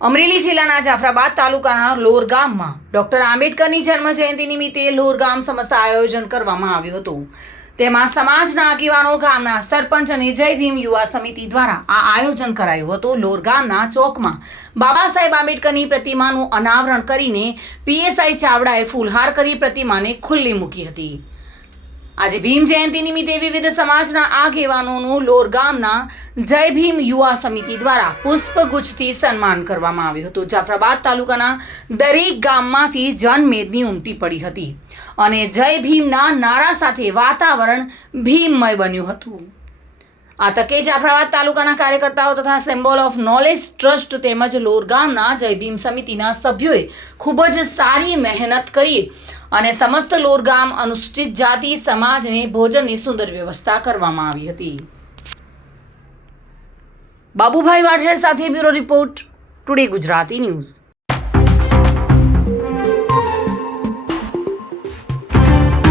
અમરેલી જિલ્લાના જાફરાબાદ તાલુકાના લોર ગામમાં ડોક્ટર આંબેડકરની જન્મ જયંતિ નિમિત્તે લોર ગામ સમસ્ત આયોજન કરવામાં આવ્યું હતું। તેમાં સમાજના આગેવાનો, ગામના સરપંચ અને જય ભીમ યુવા સમિતિ દ્વારા આ આયોજન કરાયું હતું। લોર ગામના ચોકમાં બાબા સાહેબ આંબેડકરની પ્રતિમાનું અનાવરણ કરીને પીએસઆઈ ચાવડાએ ફૂલહાર કરી પ્રતિમાને ખુલ્લી મૂકી હતી। આજે ભીમ જયંતિ નિમિત્તે વિવિધ સમાજના આગેવાનોનું લોર ગામના જય ભીમ યુવા સમિતિ દ્વારા પુષ્પગુચ્છથી સન્માન કરવામાં આવ્યું હતું। જાફરાબાદ તાલુકાના દરેક ગામમાંથી જનમેદની ઉમટી પડી હતી અને જય ભીમના નારા સાથે વાતાવરણ ભીમમય બન્યું હતું। આ તકે જાફરાબાદ તાલુકાના કાર્યકર્તાઓ તથા સિમ્બોલ ઓફ નોલેજ ટ્રસ્ટ તેમજ લોર ગામના જય ભીમ સમિતિના સભ્યોએ ખૂબ જ સારી મહેનત કરી અને સમસ્ત લોર ગામ અનુસૂચિત જાતિ સમાજને ભોજનની સુંદર વ્યવસ્થા કરવામાં આવી હતી। બાબુભાઈ વાઢેર સાથે bureau report, today Gujarati news.